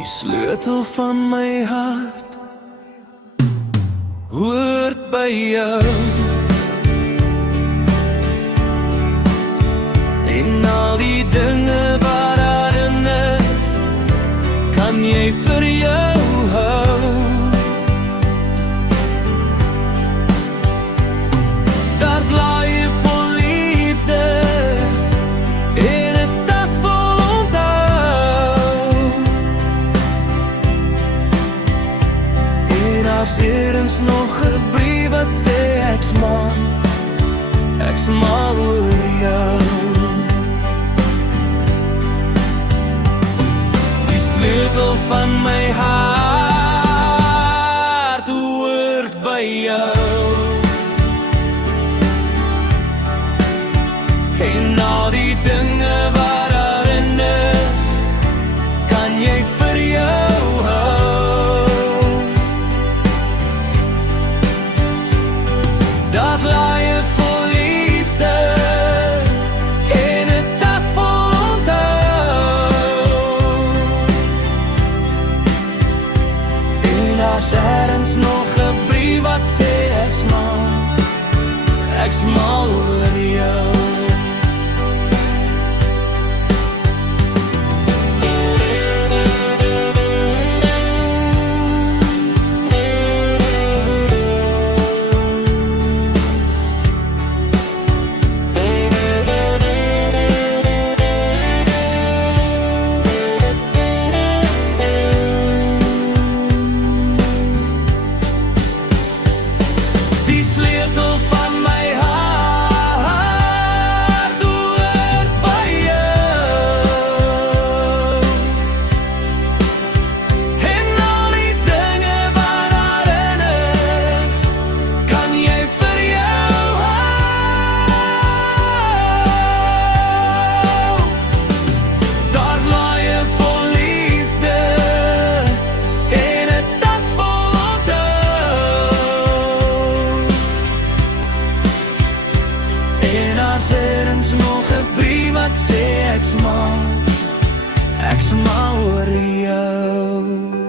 Die sleutel van my hart hoort by jou. En al die dinge wat daarin is, kan jy vir jou hou. Daar's laaie vol liefde en 'n tas vol onthou. En daar's ergens nog 'n brief wat sê ek's mal oor jou. Die sleutel van my hart hoort by jou. En al die dinge wat daarin is, kan jy vir jou hou. Daar's laaie vol liefde en 'n tas vol onthou. En daar's ergens nog 'n brief wat sê ek's mal oor jou. Die sleutel van my hart hoort by jou. En al die dinge wat daarin is, kan jy vir jou hou. Daar's laaie vol liefde en 'n tas vol onthou. En daar's ergens nog 'n brief wat sê ek's mal oor jou.